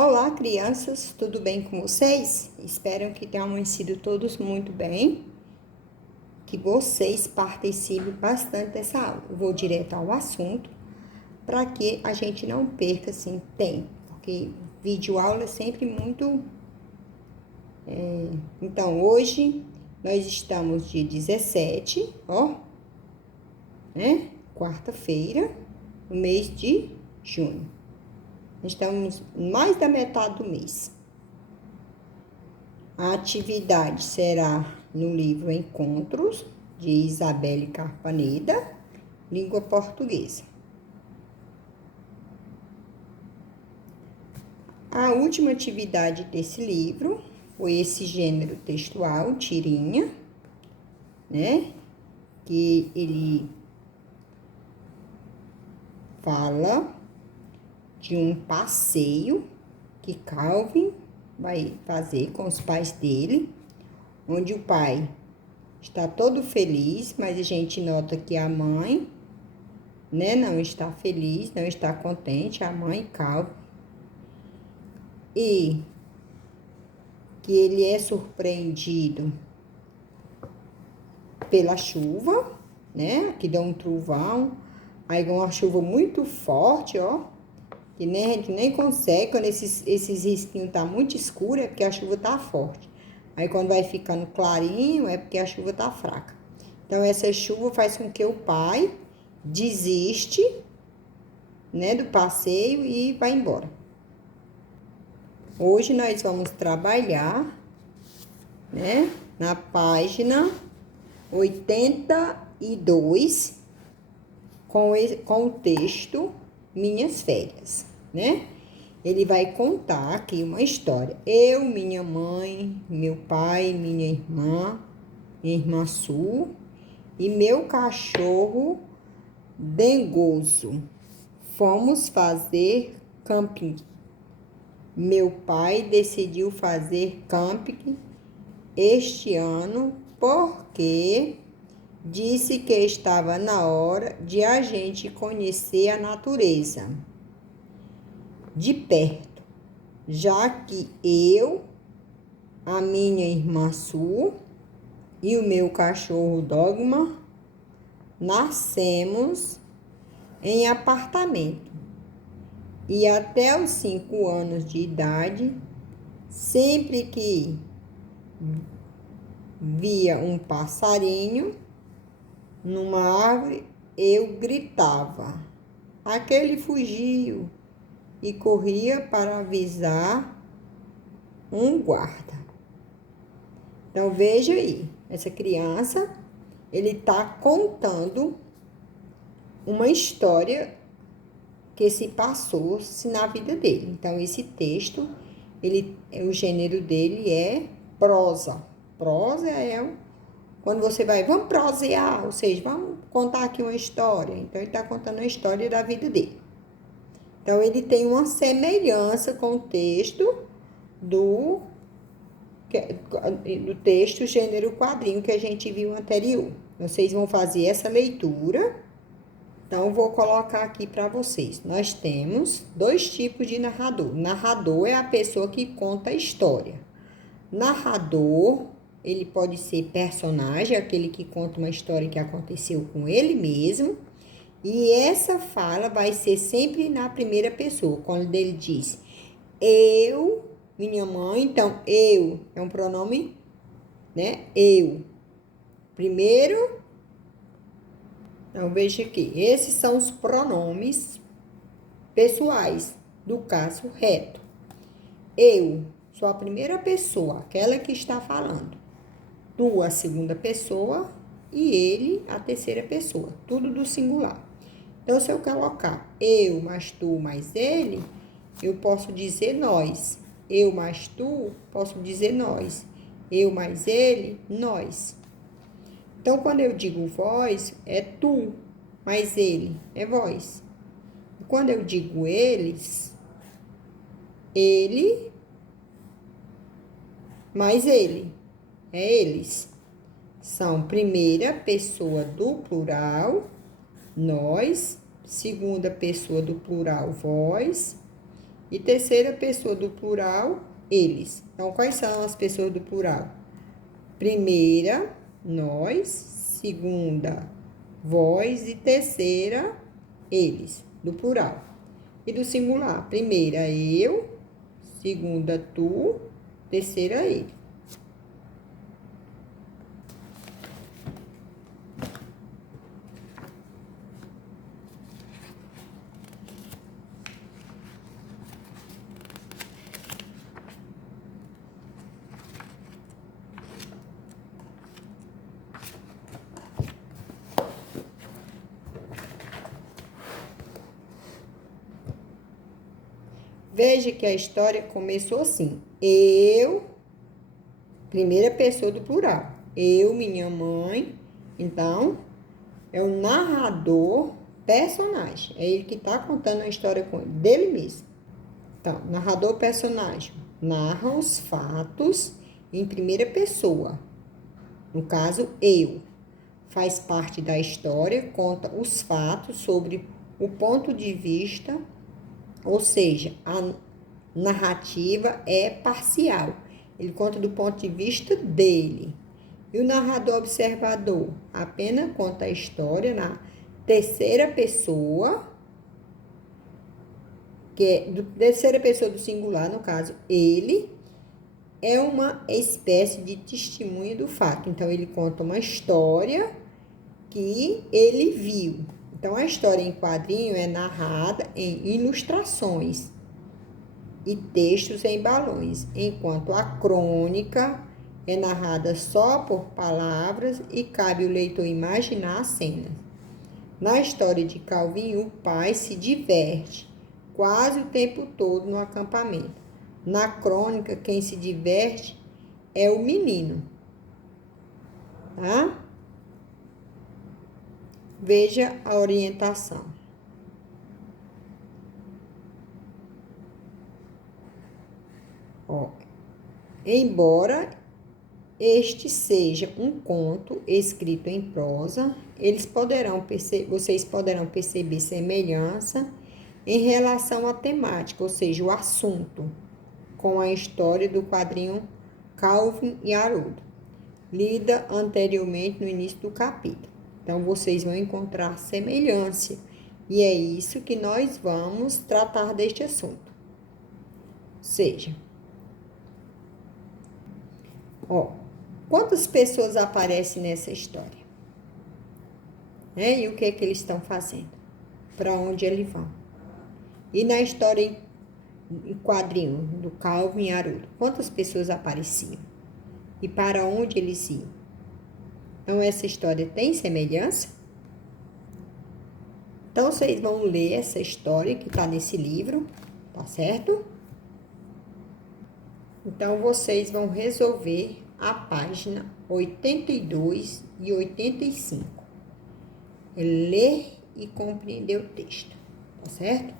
Olá, crianças, tudo bem com vocês? Espero que tenham amanhecido todos muito bem, que vocês participem bastante dessa aula. Eu vou direto ao assunto, para que a gente não perca, assim, tempo, porque vídeo aula é sempre muito... Então, hoje, nós estamos dia 17, né? Quarta-feira, no mês de junho. Estamos mais da metade do mês. A atividade será no livro Encontros, de Isabelle Carpaneda, língua portuguesa. A última atividade desse livro foi esse gênero textual, tirinha, né? Que ele fala de um passeio que Calvin vai fazer com os pais dele, onde o pai está todo feliz, mas a gente nota que a mãe, né, não está feliz, não está contente, a mãe Calvin, e que ele é surpreendido pela chuva, né, que dá um trovão, aí uma chuva muito forte, que nem, a gente nem consegue, quando esses risquinhos tá muito escuro, é porque a chuva tá forte. Aí quando vai ficando clarinho, é porque a chuva tá fraca. Então essa chuva faz com que o pai desiste, né, do passeio e vai embora. Hoje nós vamos trabalhar, né, na página 82, com o texto Minhas Férias, né? Ele vai contar aqui uma história. Eu, minha mãe, meu pai, minha irmã Su e meu cachorro Dengoso fomos fazer camping. Meu pai decidiu fazer camping este ano porque disse que estava na hora de a gente conhecer a natureza de perto, já que eu, a minha irmã Su e o meu cachorro Dogma nascemos em apartamento e até os 5 anos de idade, sempre que via um passarinho numa árvore, eu gritava: aquele fugiu! E corria para avisar um guarda. Então veja aí, essa criança, ele está contando uma história que se passou na vida dele. Então esse texto, o gênero dele é prosa. Prosa é quando você vai, vamos prosear, ou seja, vamos contar aqui uma história. Então ele está contando a história da vida dele. Então, ele tem uma semelhança com o texto do texto gênero quadrinho que a gente viu anterior. Vocês vão fazer essa leitura. Então, vou colocar aqui para vocês. Nós temos 2 tipos de narrador. Narrador é a pessoa que conta a história. Narrador, ele pode ser personagem, aquele que conta uma história que aconteceu com ele mesmo. E essa fala vai ser sempre na primeira pessoa, quando ele diz eu, minha mãe. Então, eu é um pronome, né? Eu. Primeiro, então veja aqui, esses são os pronomes pessoais do caso reto. Eu sou a primeira pessoa, aquela que está falando. Tu, a segunda pessoa, e ele, a terceira pessoa. Tudo do singular. Então, se eu colocar eu mais tu mais ele, eu posso dizer nós. Eu mais tu, posso dizer nós. Eu mais ele, nós. Então, quando eu digo vós, é tu, mais ele, é vós. E quando eu digo eles, ele mais ele, é eles. São primeira pessoa do plural, nós, segunda pessoa do plural, vós, E terceira pessoa do plural, eles. Então, quais são as pessoas do plural? Primeira, nós. Segunda, vós. E terceira, eles, do plural. E do singular, primeira, eu. Segunda, tu. Terceira, ele. Veja que a história começou assim. Eu, primeira pessoa do plural. Eu, minha mãe. Então, é o narrador personagem. É ele que está contando a história dele mesmo. Então, narrador personagem narra os fatos em primeira pessoa. No caso, eu. Faz parte da história, conta os fatos sobre o ponto de vista, ou seja, a narrativa é parcial. Ele conta do ponto de vista dele. E o narrador observador apenas conta a história na terceira pessoa, que é terceira pessoa do singular, no caso, ele é uma espécie de testemunha do fato. Então, ele conta uma história que ele viu. Então, a história em quadrinho é narrada em ilustrações e textos em balões, enquanto a crônica é narrada só por palavras e cabe o leitor imaginar a cena. Na história de Calvin, o pai se diverte quase o tempo todo no acampamento. Na crônica, quem se diverte é o menino. Tá? Veja a orientação. Ó, embora este seja um conto escrito em prosa, vocês poderão perceber semelhança em relação à temática, ou seja, o assunto, com a história do quadrinho Calvin e Haroldo, lida anteriormente no início do capítulo. Então, vocês vão encontrar semelhança, e é isso que nós vamos tratar deste assunto. Ou seja, quantas pessoas aparecem nessa história? E o que é que eles estão fazendo? Para onde eles vão? E na história em quadrinho do Calvin e Haroldo, quantas pessoas apareciam? E para onde eles iam? Então, essa história tem semelhança? Então, vocês vão ler essa história que está nesse livro, tá certo? Então, vocês vão resolver a página 82 e 85. É ler e compreender o texto, tá certo?